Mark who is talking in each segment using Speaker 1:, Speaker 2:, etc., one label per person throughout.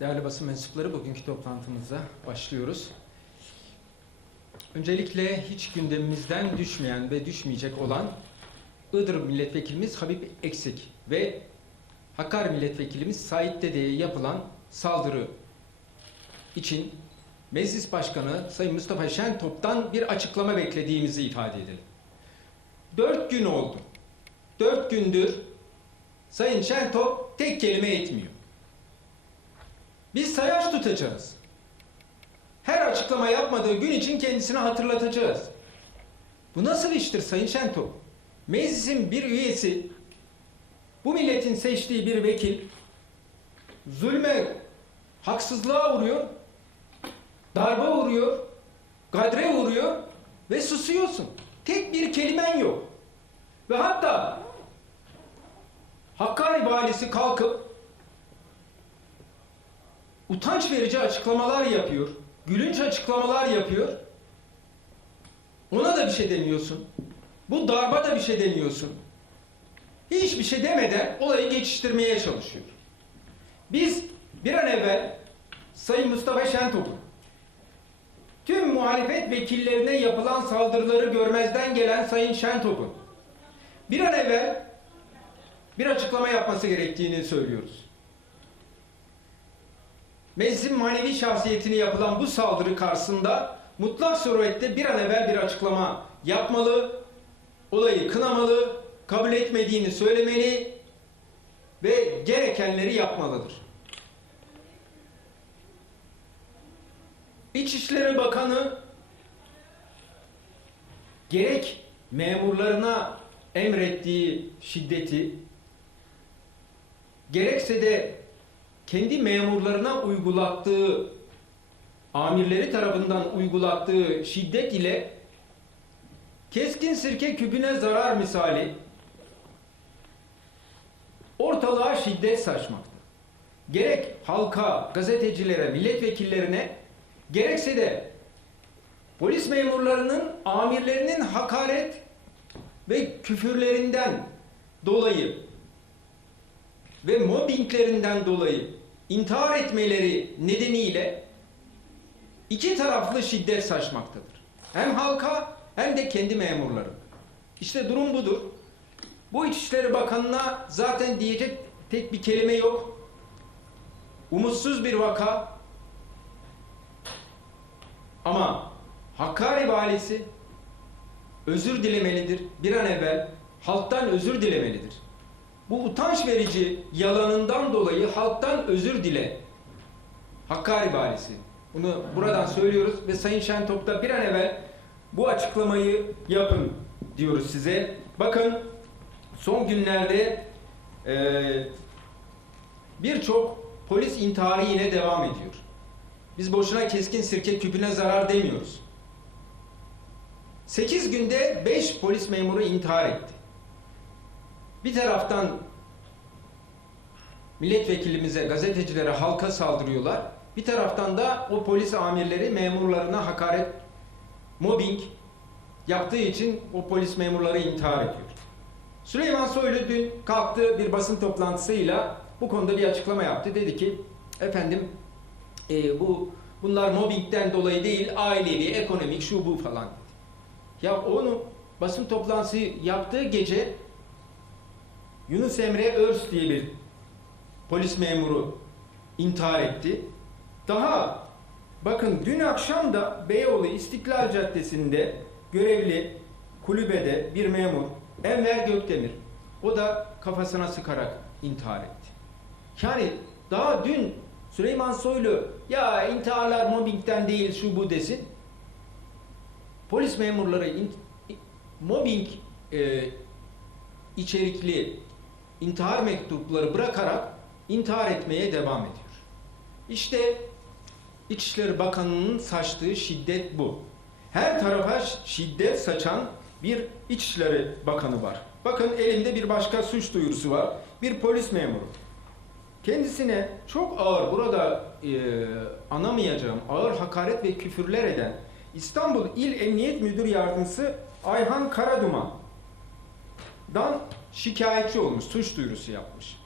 Speaker 1: Değerli basın mensupları bugünkü toplantımıza başlıyoruz. Öncelikle hiç gündemimizden düşmeyen ve düşmeyecek olan Iğdır Milletvekilimiz Habib Eksik ve Hakkari Milletvekilimiz Sait Dede'ye yapılan saldırı için Meclis Başkanı Sayın Mustafa Şentop'tan bir açıklama beklediğimizi ifade edelim. Dört gün oldu. Dört gündür Sayın Şentop tek kelime etmiyor. Biz sayaç tutacağız. Her açıklama yapmadığı gün için kendisine hatırlatacağız. Bu nasıl iştir Sayın Şentop? Meclisin bir üyesi, bu milletin seçtiği bir vekil, zulme, haksızlığa uğruyor, darbe uğruyor, gadre uğruyor ve susuyorsun. Tek bir kelimen yok. Ve hatta Hakkari valisi kalkıp utanç verici açıklamalar yapıyor. Gülünç açıklamalar yapıyor. Ona da bir şey demiyorsun. Bu darba da bir şey demiyorsun. Hiçbir şey demeden olayı geçiştirmeye çalışıyor. Biz bir an evvel Sayın Mustafa Şentop'un tüm muhalefet vekillerine yapılan saldırıları görmezden gelen Sayın Şentop'un bir an evvel bir açıklama yapması gerektiğini söylüyoruz. Meclisin manevi şahsiyetini yapılan bu saldırı karşısında mutlak surette bir an evvel bir açıklama yapmalı, olayı kınamalı, kabul etmediğini söylemeli ve gerekenleri yapmalıdır. İçişleri Bakanı gerek memurlarına emrettiği şiddeti gerekse de kendi memurlarına uygulattığı amirleri tarafından uygulattığı şiddet ile keskin sirke küpüne zarar misali ortalığa şiddet saçmakta. Gerek halka, gazetecilere, milletvekillerine gerekse de polis memurlarının, amirlerinin hakaret ve küfürlerinden dolayı ve mobbinglerinden dolayı intihar etmeleri nedeniyle iki taraflı şiddet saçmaktadır. Hem halka hem de kendi memurları. İşte durum budur. Bu İçişleri Bakanı'na zaten diyecek tek bir kelime yok. Umutsuz bir vaka. Ama Hakkari valisi özür dilemelidir. Bir an evvel halktan özür dilemelidir. Bu utanç verici yalanından dolayı halktan özür dile. Hakkari valisi. Bunu buradan söylüyoruz ve Sayın Şentop da bir an evvel bu açıklamayı yapın diyoruz size. Bakın son günlerde eee, birçok polis intiharı yine devam ediyor. Biz boşuna keskin sirke küpüne zarar demiyoruz. 8 günde 5 polis memuru intihar etti. Bir taraftan milletvekilimize, gazetecilere, halka saldırıyorlar. Bir taraftan da o polis amirleri memurlarına hakaret, mobbing yaptığı için o polis memurları intihar ediyor. Süleyman Soylu dün kalktı bir basın toplantısıyla bu konuda bir açıklama yaptı. Dedi ki efendim e, bu bunlar mobbingden dolayı değil ailevi, ekonomik şu bu falan dedi. Ya onu basın toplantısı yaptığı gece Yunus Emre Örs diye bir polis memuru intihar etti. Daha bakın dün akşam da Beyoğlu İstiklal Caddesi'nde görevli kulübede bir memur Enver Gökdemir o da kafasına sıkarak intihar etti. Yani daha dün Süleyman Soylu ya intiharlar mobbingden değil şu bu desin. Polis memurları in- mobbing e, içerikli intihar mektupları bırakarak intihar etmeye devam ediyor. İşte İçişleri Bakanı'nın saçtığı şiddet bu. Her tarafa şiddet saçan bir İçişleri Bakanı var. Bakın elimde bir başka suç duyurusu var. Bir polis memuru. Kendisine çok ağır, burada e, anamayacağım ağır hakaret ve küfürler eden İstanbul İl Emniyet Müdür Yardımcısı Ayhan Karaduman dan şikayetçi olmuş, suç duyurusu yapmış.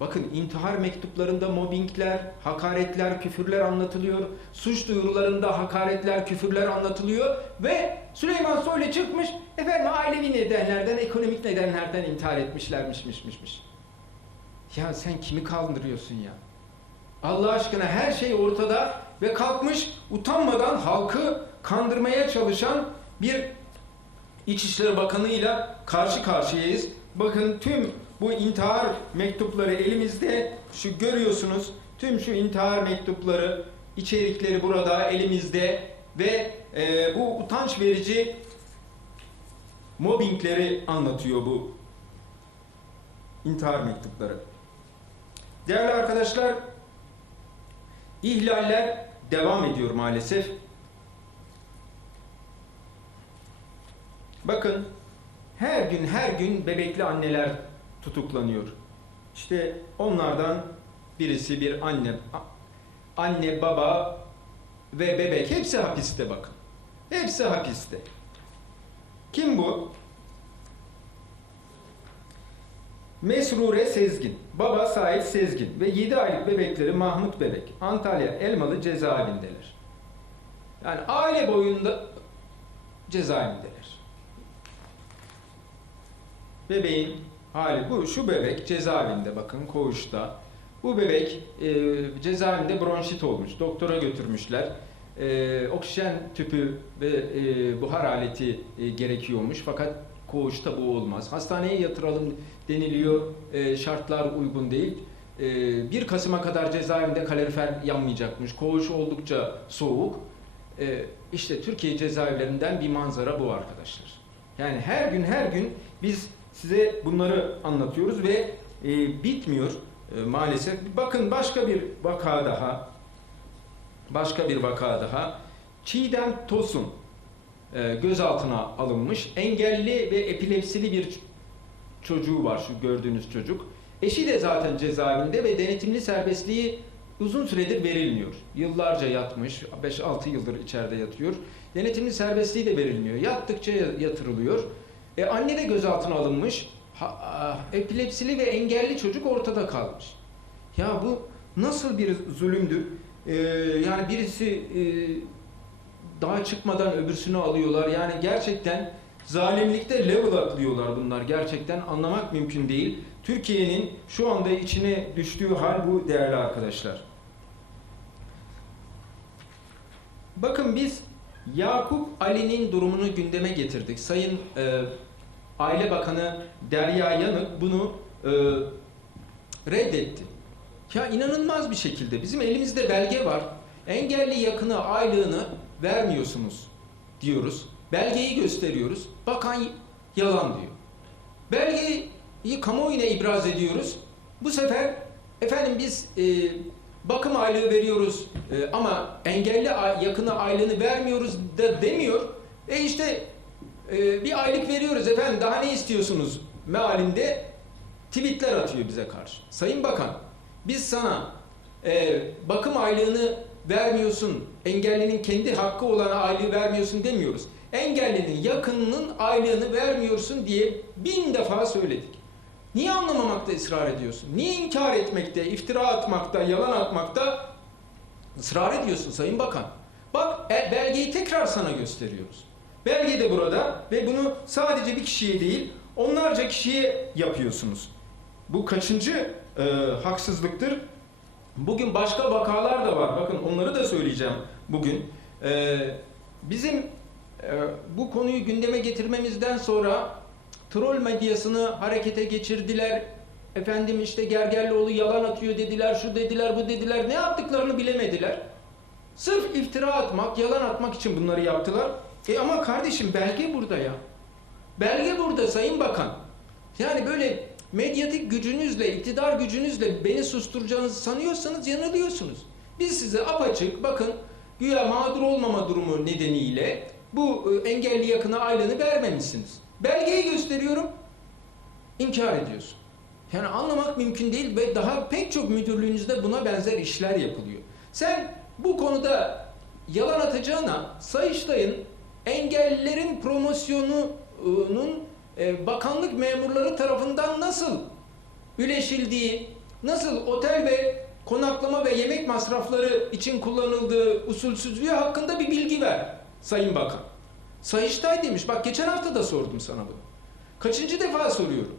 Speaker 1: Bakın intihar mektuplarında mobbingler, hakaretler, küfürler anlatılıyor. Suç duyurularında hakaretler, küfürler anlatılıyor. Ve Süleyman Soylu çıkmış, efendim ailevi nedenlerden, ekonomik nedenlerden intihar etmişlermişmişmişmiş. Ya sen kimi kandırıyorsun ya? Allah aşkına her şey ortada ve kalkmış utanmadan halkı kandırmaya çalışan bir İçişleri Bakanı'yla karşı karşıyayız. Bakın tüm bu intihar mektupları elimizde. Şu görüyorsunuz tüm şu intihar mektupları içerikleri burada elimizde ve e, bu utanç verici mobbingleri anlatıyor bu intihar mektupları. Değerli arkadaşlar, ihlaller devam ediyor maalesef. Bakın her gün her gün bebekli anneler tutuklanıyor. İşte onlardan birisi bir anne, anne, baba ve bebek hepsi hapiste bakın. Hepsi hapiste. Kim bu? Mesrure Sezgin, baba Sait Sezgin ve 7 aylık bebekleri Mahmut Bebek Antalya Elmalı cezaevindeler. Yani aile boyunda cezaevindeler. Bebeğin hali bu. Şu bebek cezaevinde bakın koğuşta. Bu bebek e, cezaevinde bronşit olmuş. Doktora götürmüşler. E, oksijen tüpü ve e, buhar aleti e, gerekiyormuş. Fakat koğuşta bu olmaz. Hastaneye yatıralım deniliyor. E, şartlar uygun değil. E, 1 Kasım'a kadar cezaevinde kalorifer yanmayacakmış. Koğuş oldukça soğuk. E, işte Türkiye cezaevlerinden bir manzara bu arkadaşlar. Yani her gün her gün biz size bunları anlatıyoruz ve e, bitmiyor e, maalesef. Bakın başka bir vaka daha. Başka bir vaka daha. Çiğdem Tosun e, gözaltına alınmış. Engelli ve epilepsili bir çocuğu var şu gördüğünüz çocuk. Eşi de zaten cezaevinde ve denetimli serbestliği uzun süredir verilmiyor. Yıllarca yatmış, 5-6 yıldır içeride yatıyor. Denetimli serbestliği de verilmiyor. Yattıkça yatırılıyor. E, anne de gözaltına alınmış. Ha, epilepsili ve engelli çocuk ortada kalmış. Ya bu nasıl bir zulümdür? E, yani birisi e, daha çıkmadan öbürsünü alıyorlar. Yani gerçekten zalimlikte level atlıyorlar bunlar. Gerçekten anlamak mümkün değil. Türkiye'nin şu anda içine düştüğü hal bu değerli arkadaşlar. Bakın biz Yakup Ali'nin durumunu gündeme getirdik. Sayın e, Aile Bakanı Derya Yanık bunu e, reddetti. Ya inanılmaz bir şekilde bizim elimizde belge var. Engelli yakını aylığını vermiyorsunuz diyoruz. Belgeyi gösteriyoruz. Bakan yalan diyor. Belgeyi kamuoyuna ibraz ediyoruz. Bu sefer efendim biz e, bakım aylığı veriyoruz e, ama engelli yakını aylığını vermiyoruz da demiyor. E işte e, bir aylık veriyoruz efendim daha ne istiyorsunuz mealinde tweetler atıyor bize karşı. Sayın Bakan biz sana e, bakım aylığını vermiyorsun, engellinin kendi hakkı olan aylığı vermiyorsun demiyoruz. Engellinin yakınının aylığını vermiyorsun diye bin defa söyledik. Niye anlamamakta ısrar ediyorsun? Niye inkar etmekte, iftira atmakta, yalan atmakta ısrar ediyorsun Sayın Bakan? Bak e, belgeyi tekrar sana gösteriyoruz. Belge de burada ve bunu sadece bir kişiye değil onlarca kişiye yapıyorsunuz. Bu kaçıncı e, haksızlıktır? Bugün başka vakalar da var. Bakın onları da söyleyeceğim bugün. E, bizim e, bu konuyu gündeme getirmemizden sonra troll medyasını harekete geçirdiler. Efendim işte Gergerlioğlu yalan atıyor dediler, şu dediler, bu dediler. Ne yaptıklarını bilemediler. Sırf iftira atmak, yalan atmak için bunları yaptılar. E ama kardeşim belge burada ya. Belge burada Sayın Bakan. Yani böyle medyatik gücünüzle, iktidar gücünüzle beni susturacağınızı sanıyorsanız yanılıyorsunuz. Biz size apaçık bakın güya mağdur olmama durumu nedeniyle bu e, engelli yakına aylığını vermemişsiniz. Belgeyi gösteriyorum. inkar ediyorsun. Yani anlamak mümkün değil ve daha pek çok müdürlüğünüzde buna benzer işler yapılıyor. Sen bu konuda yalan atacağına Sayıştay'ın engellilerin promosyonunun e, bakanlık memurları tarafından nasıl üleşildiği, nasıl otel ve konaklama ve yemek masrafları için kullanıldığı usulsüzlüğü hakkında bir bilgi ver Sayın Bakan. Sayıştay demiş. Bak geçen hafta da sordum sana bunu. Kaçıncı defa soruyorum.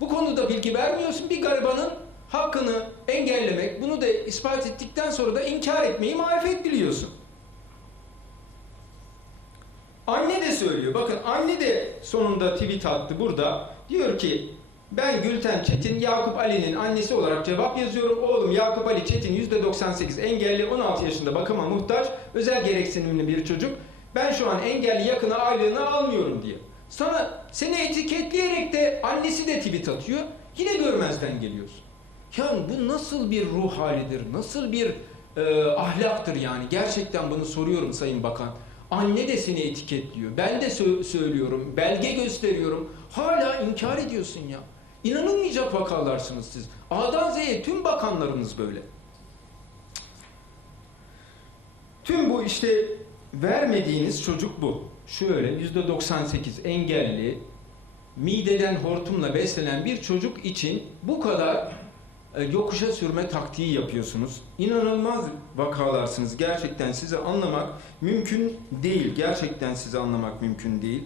Speaker 1: Bu konuda bilgi vermiyorsun. Bir garibanın hakkını engellemek, bunu da ispat ettikten sonra da inkar etmeyi marifet biliyorsun. Anne de söylüyor. Bakın anne de sonunda tweet attı burada. Diyor ki ben Gülten Çetin Yakup Ali'nin annesi olarak cevap yazıyorum. Oğlum Yakup Ali Çetin %98 engelli 16 yaşında bakıma muhtaç özel gereksinimli bir çocuk. Ben şu an engelli yakını aylığını almıyorum diye. Sana seni etiketleyerek de annesi de tweet atıyor. Yine görmezden geliyorsun. Ya bu nasıl bir ruh halidir? Nasıl bir e, ahlaktır yani? Gerçekten bunu soruyorum Sayın Bakan. Anne de seni etiketliyor. Ben de sö- söylüyorum. Belge gösteriyorum. Hala inkar ediyorsun ya. İnanılmayacak vakalarsınız siz. A'dan Z'ye tüm bakanlarınız böyle. Tüm bu işte vermediğiniz çocuk bu. Şöyle yüzde 98 engelli, mideden hortumla beslenen bir çocuk için bu kadar yokuşa sürme taktiği yapıyorsunuz. İnanılmaz vakalarsınız. Gerçekten sizi anlamak mümkün değil. Gerçekten sizi anlamak mümkün değil.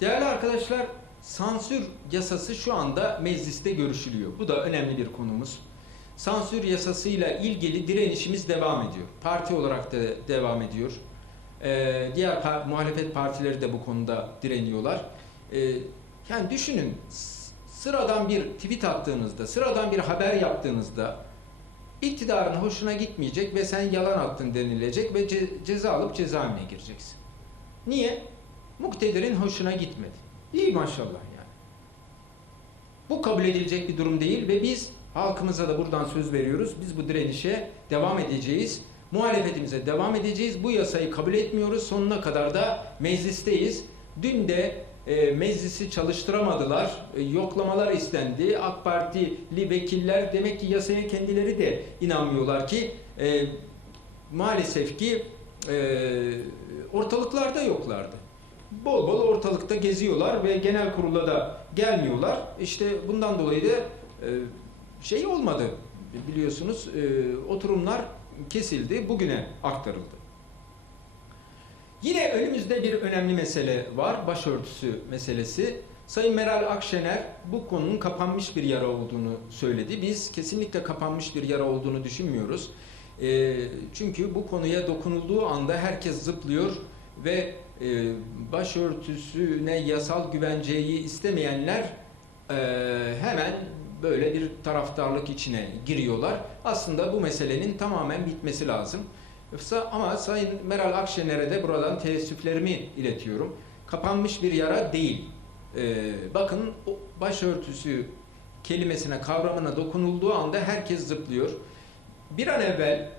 Speaker 1: Değerli arkadaşlar, sansür yasası şu anda mecliste görüşülüyor. Bu da önemli bir konumuz. Sansür yasasıyla ilgili direnişimiz devam ediyor. Parti olarak da devam ediyor. Ee, diğer par- muhalefet partileri de bu konuda direniyorlar. Ee, yani düşünün, sıradan bir tweet attığınızda, sıradan bir haber yaptığınızda iktidarın hoşuna gitmeyecek ve sen yalan attın denilecek ve ce- ceza alıp cezaevine gireceksin. Niye? Muktedirin hoşuna gitmedi. İyi maşallah yani. Bu kabul edilecek bir durum değil ve biz halkımıza da buradan söz veriyoruz. Biz bu direnişe devam edeceğiz. Muhalefetimize devam edeceğiz. Bu yasayı kabul etmiyoruz. Sonuna kadar da meclisteyiz. Dün de e, meclisi çalıştıramadılar. E, yoklamalar istendi. AK Partili vekiller demek ki yasaya kendileri de inanmıyorlar ki e, maalesef ki e, ortalıklarda yoklardı. Bol bol ortalıkta geziyorlar ve genel kurula da gelmiyorlar. İşte bundan dolayı da e, şey olmadı biliyorsunuz e, oturumlar kesildi bugüne aktarıldı. Yine önümüzde bir önemli mesele var başörtüsü meselesi. Sayın Meral Akşener bu konunun kapanmış bir yara olduğunu söyledi. Biz kesinlikle kapanmış bir yara olduğunu düşünmüyoruz. E, çünkü bu konuya dokunulduğu anda herkes zıplıyor ve e, başörtüsüne yasal güvenceyi istemeyenler e, hemen böyle bir taraftarlık içine giriyorlar. Aslında bu meselenin tamamen bitmesi lazım. Ama Sayın Meral Akşener'e de buradan teessüflerimi iletiyorum. Kapanmış bir yara değil. E, bakın başörtüsü kelimesine, kavramına dokunulduğu anda herkes zıplıyor. Bir an evvel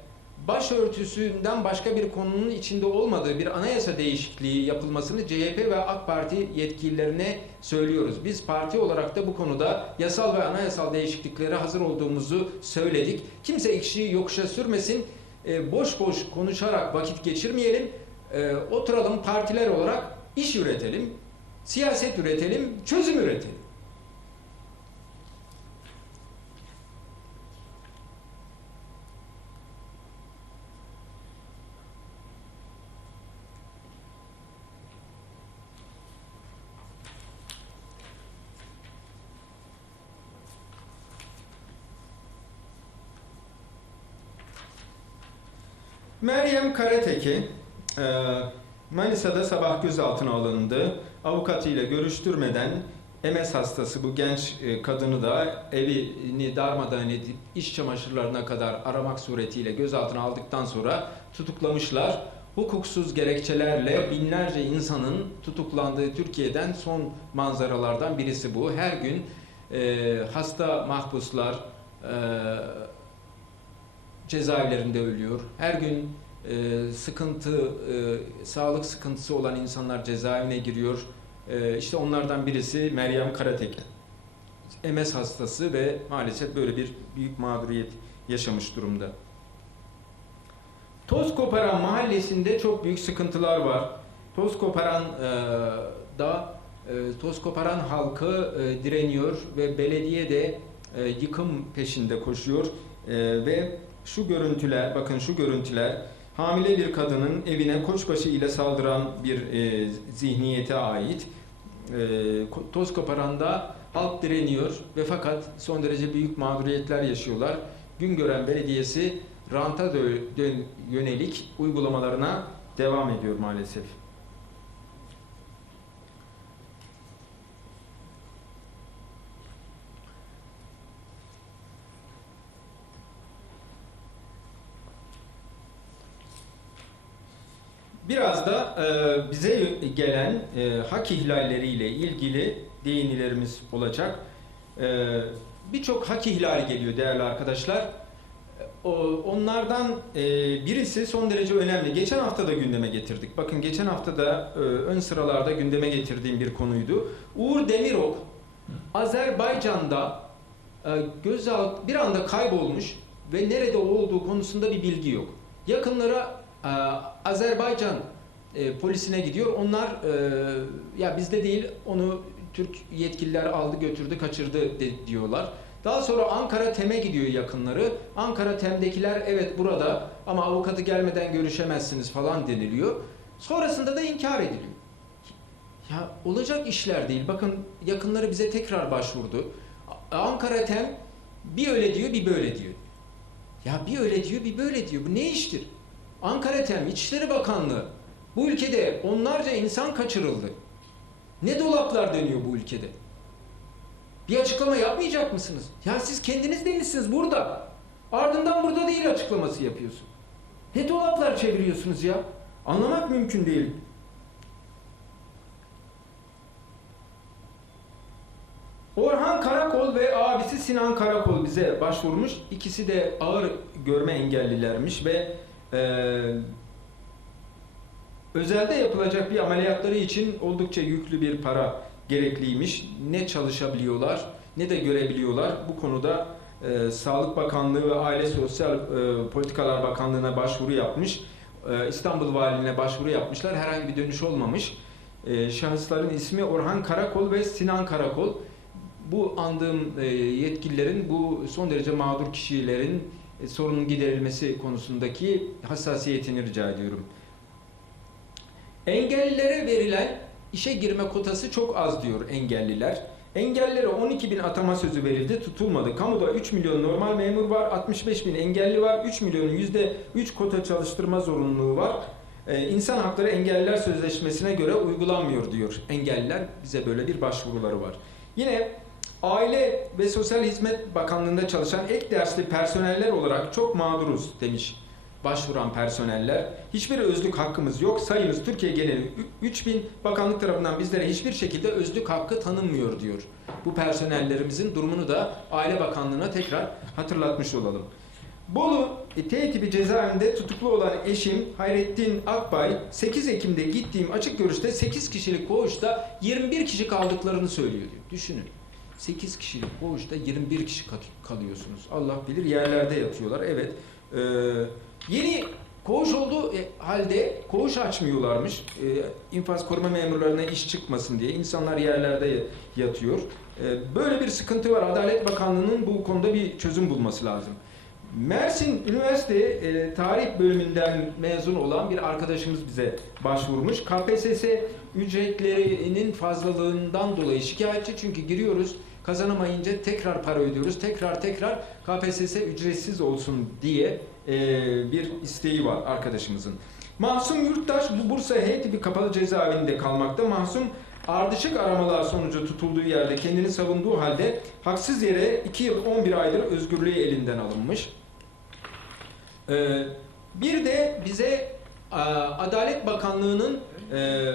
Speaker 1: başörtüsünden başka bir konunun içinde olmadığı bir anayasa değişikliği yapılmasını CHP ve AK Parti yetkililerine söylüyoruz. Biz parti olarak da bu konuda yasal ve anayasal değişikliklere hazır olduğumuzu söyledik. Kimse ekşiyi yokuşa sürmesin. E, boş boş konuşarak vakit geçirmeyelim. E, oturalım partiler olarak iş üretelim, siyaset üretelim, çözüm üretelim. Meryem Karateki e, Manisa'da sabah gözaltına alındı. Avukatıyla görüştürmeden MS hastası bu genç e, kadını da evini darmadağın edip iş çamaşırlarına kadar aramak suretiyle gözaltına aldıktan sonra tutuklamışlar. Hukuksuz gerekçelerle binlerce insanın tutuklandığı Türkiye'den son manzaralardan birisi bu. Her gün e, hasta mahpuslar, e, cezaevlerinde ölüyor. Her gün e, sıkıntı, e, sağlık sıkıntısı olan insanlar cezaevine giriyor. E, işte onlardan birisi Meryem Karatek. MS hastası ve maalesef böyle bir büyük mağduriyet yaşamış durumda. Toz Koparan mahallesinde çok büyük sıkıntılar var. toz koparan e, da e, toz koparan halkı e, direniyor ve belediye de e, yıkım peşinde koşuyor E, ve şu görüntüler bakın şu görüntüler hamile bir kadının evine koçbaşı ile saldıran bir e, zihniyete ait e, toz koparanda halk direniyor ve fakat son derece büyük mağduriyetler yaşıyorlar. Güngören Belediyesi ranta yönelik uygulamalarına devam ediyor maalesef. Biraz da e, bize gelen e, hak ihlalleriyle ilgili değinilerimiz olacak. E, Birçok hak ihlali geliyor değerli arkadaşlar. O, onlardan e, birisi son derece önemli. Geçen hafta da gündeme getirdik. Bakın geçen hafta da e, ön sıralarda gündeme getirdiğim bir konuydu. Uğur Demirok Azerbaycan'da e, gözalt bir anda kaybolmuş ve nerede olduğu konusunda bir bilgi yok. Yakınlara Azerbaycan e, polisine gidiyor. Onlar e, ya bizde değil onu Türk yetkililer aldı götürdü kaçırdı de- diyorlar. Daha sonra Ankara TEM'e gidiyor yakınları. Ankara TEM'dekiler evet burada ama avukatı gelmeden görüşemezsiniz falan deniliyor. Sonrasında da inkar ediliyor. Ya olacak işler değil. Bakın yakınları bize tekrar başvurdu. Ankara TEM bir öyle diyor bir böyle diyor. Ya bir öyle diyor bir böyle diyor. Bu ne iştir? Ankara TEM, İçişleri Bakanlığı. Bu ülkede onlarca insan kaçırıldı. Ne dolaplar dönüyor bu ülkede? Bir açıklama yapmayacak mısınız? Ya siz kendiniz demişsiniz burada. Ardından burada değil açıklaması yapıyorsun. Ne dolaplar çeviriyorsunuz ya? Anlamak mümkün değil. Orhan Karakol ve abisi Sinan Karakol bize başvurmuş. İkisi de ağır görme engellilermiş ve eee özelde yapılacak bir ameliyatları için oldukça yüklü bir para gerekliymiş. Ne çalışabiliyorlar ne de görebiliyorlar. Bu konuda eee, Sağlık Bakanlığı ve Aile Sosyal eee, Politikalar Bakanlığı'na başvuru yapmış. Eee, İstanbul Valiliğine başvuru yapmışlar. Herhangi bir dönüş olmamış. Eee, şahısların ismi Orhan Karakol ve Sinan Karakol bu andığım e, yetkililerin bu son derece mağdur kişilerin e, sorunun giderilmesi konusundaki hassasiyetini rica ediyorum. Engellilere verilen işe girme kotası çok az diyor engelliler. Engellilere 12 bin atama sözü verildi, tutulmadı. Kamuda 3 milyon normal memur var, 65 bin engelli var, 3 milyonun %3 kota çalıştırma zorunluluğu var. Ee, İnsan Hakları Engelliler Sözleşmesi'ne göre uygulanmıyor diyor engelliler. Bize böyle bir başvuruları var. Yine Aile ve Sosyal Hizmet Bakanlığı'nda çalışan ek dersli personeller olarak çok mağduruz demiş başvuran personeller. Hiçbir özlük hakkımız yok. Sayımız Türkiye geneli 3000 bakanlık tarafından bizlere hiçbir şekilde özlük hakkı tanınmıyor diyor. Bu personellerimizin durumunu da Aile Bakanlığı'na tekrar hatırlatmış olalım. Bolu e, T tipi cezaevinde tutuklu olan eşim Hayrettin Akbay 8 Ekim'de gittiğim açık görüşte 8 kişilik koğuşta 21 kişi kaldıklarını söylüyor diyor. Düşünün. 8 kişilik koğuşta 21 kişi kalıyorsunuz. Allah bilir yerlerde yatıyorlar. Evet. Ee, yeni koğuş olduğu e, halde koğuş açmıyorlarmış. Ee, infaz koruma memurlarına iş çıkmasın diye. İnsanlar yerlerde ya- yatıyor. Ee, böyle bir sıkıntı var. Adalet Bakanlığı'nın bu konuda bir çözüm bulması lazım. Mersin Üniversite e, Tarih bölümünden mezun olan bir arkadaşımız bize başvurmuş. KPSS ücretlerinin fazlalığından dolayı şikayetçi çünkü giriyoruz kazanamayınca tekrar para ödüyoruz. Tekrar tekrar KPSS ücretsiz olsun diye e, bir isteği var arkadaşımızın. Mahsum Yurttaş bu Bursa H tipi kapalı cezaevinde kalmakta. Mahsum ardışık aramalar sonucu tutulduğu yerde kendini savunduğu halde haksız yere 2 yıl 11 aydır özgürlüğü elinden alınmış. Ee, bir de bize a, Adalet Bakanlığı'nın e,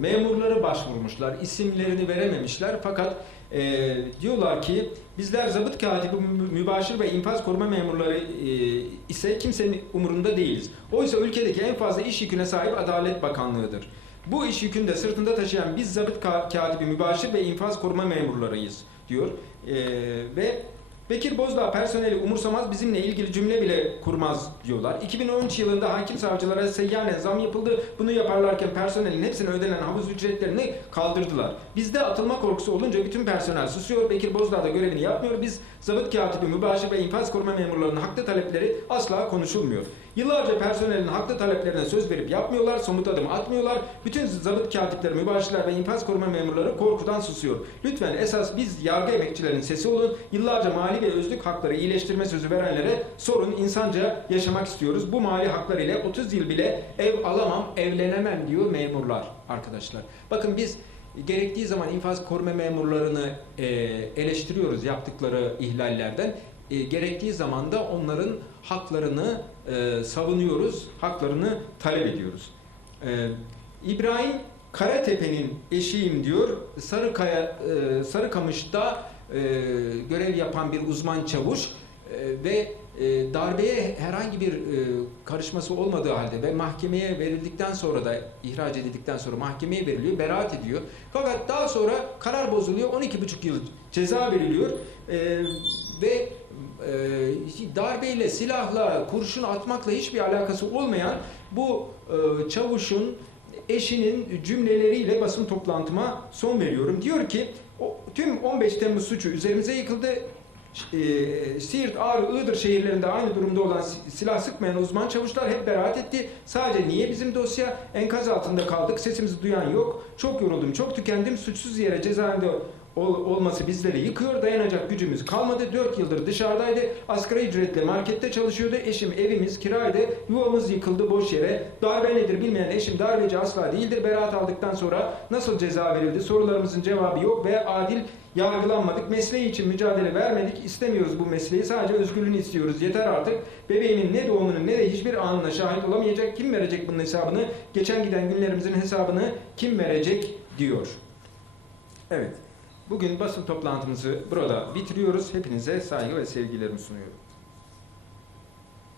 Speaker 1: memurları başvurmuşlar. İsimlerini verememişler fakat e, diyorlar ki bizler zabıt katibi, mü- mübaşir ve infaz koruma memurları e, ise kimsenin umurunda değiliz. Oysa ülkedeki en fazla iş yüküne sahip Adalet Bakanlığı'dır. Bu iş yükünü de sırtında taşıyan biz zabıt ka- katibi, mübaşir ve infaz koruma memurlarıyız diyor. E, ve Bekir Bozdağ personeli umursamaz bizimle ilgili cümle bile kurmaz diyorlar. 2013 yılında hakim savcılara seyyanen zam yapıldı. Bunu yaparlarken personelin hepsine ödenen havuz ücretlerini kaldırdılar. Bizde atılma korkusu olunca bütün personel susuyor. Bekir Bozdağ da görevini yapmıyor. Biz zabıt katibi, mübaşir ve infaz koruma memurlarının haklı talepleri asla konuşulmuyor. Yıllarca personelin haklı taleplerine söz verip yapmıyorlar, somut adım atmıyorlar. Bütün zabıt katipleri, mübaşirler ve infaz koruma memurları korkudan susuyor. Lütfen esas biz yargı emekçilerin sesi olun. Yıllarca mali ve özlük hakları iyileştirme sözü verenlere sorun insanca yaşamak istiyoruz. Bu mali haklar ile 30 yıl bile ev alamam, evlenemem diyor memurlar arkadaşlar. Bakın biz gerektiği zaman infaz koruma memurlarını e, eleştiriyoruz yaptıkları ihlallerden. E, gerektiği zaman da onların haklarını e, savunuyoruz, haklarını talep ediyoruz. E, İbrahim Karatepe'nin eşiyim diyor. Sarıkaya, e, Sarıkamış'ta e, görev yapan bir uzman çavuş e, ve e, darbeye herhangi bir e, karışması olmadığı halde ve mahkemeye verildikten sonra da ihraç edildikten sonra mahkemeye veriliyor, beraat ediyor. Fakat daha sonra karar bozuluyor, 12,5 yıl ceza veriliyor e, ve e, darbeyle, silahla, kurşun atmakla hiçbir alakası olmayan bu e, çavuşun eşinin cümleleriyle basın toplantıma son veriyorum. Diyor ki o, tüm 15 Temmuz suçu üzerimize yıkıldı. E, Siirt, Ağrı, Iğdır şehirlerinde aynı durumda olan si- silah sıkmayan uzman çavuşlar hep beraat etti. Sadece niye bizim dosya enkaz altında kaldık, sesimizi duyan yok. Çok yoruldum, çok tükendim. Suçsuz yere cezaevinde ol- olması bizleri yıkıyor. Dayanacak gücümüz kalmadı. 4 yıldır dışarıdaydı. Asgari ücretle markette çalışıyordu. Eşim evimiz kiraydı. Yuvamız yıkıldı boş yere. Darbe nedir bilmeyen eşim darbeci asla değildir. Beraat aldıktan sonra nasıl ceza verildi? Sorularımızın cevabı yok ve adil yargılanmadık. Mesleği için mücadele vermedik. İstemiyoruz bu mesleği. Sadece özgürlüğünü istiyoruz. Yeter artık. Bebeğimin ne doğumunu ne de hiçbir anına şahit olamayacak. Kim verecek bunun hesabını? Geçen giden günlerimizin hesabını kim verecek diyor. Evet. Bugün basın toplantımızı burada bitiriyoruz. Hepinize saygı ve sevgilerimi sunuyorum.